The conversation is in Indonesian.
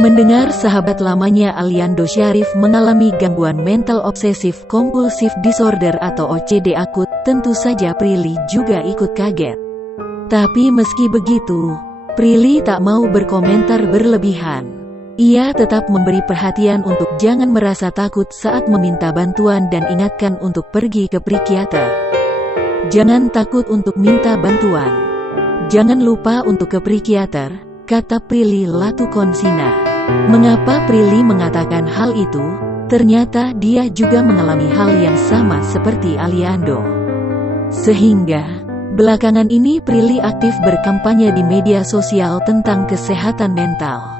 Mendengar sahabat lamanya Aliando Syarif mengalami gangguan mental obsesif kompulsif disorder atau OCD akut, tentu saja Prilly juga ikut kaget. Tapi meski begitu, Prilly tak mau berkomentar berlebihan. Ia tetap memberi perhatian untuk jangan merasa takut saat meminta bantuan dan ingatkan untuk pergi ke psikiater. Jangan takut untuk minta bantuan. Jangan lupa untuk ke psikiater, kata Prilly Latukonsina. Mengapa Prilly mengatakan hal itu? Ternyata dia juga mengalami hal yang sama seperti Aliando. Sehingga, belakangan ini Prilly aktif berkampanye di media sosial tentang kesehatan mental.